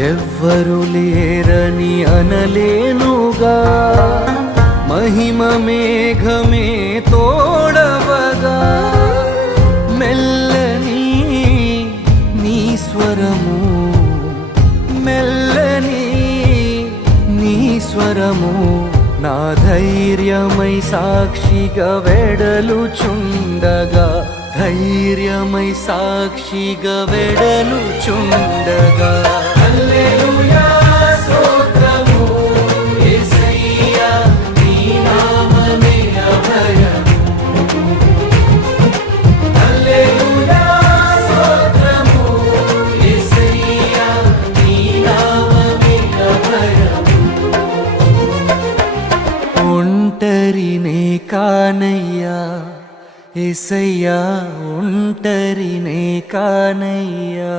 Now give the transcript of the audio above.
ఎవ్వరు లేరని అనలేనుగా, మహిమ మేఘమే తోడవగా, మెల్లని నీ స్వరము, మెల్లని నీ స్వరము నా ధైర్యమై సాక్షిగా వెడలుచుండగా, ధైర్యమై సాక్షిగా వెడలుచుండగా. హల్లెలూయా స్తోత్రము యేసయ్యా, నీ నామమే అభయము. హల్లెలూయా స్తోత్రము యేసయ్యా, నీ నామమే అభయము. ఒంటరినే కానయ్యా యేసయ్యా, ఒంటరినే కానయ్యా.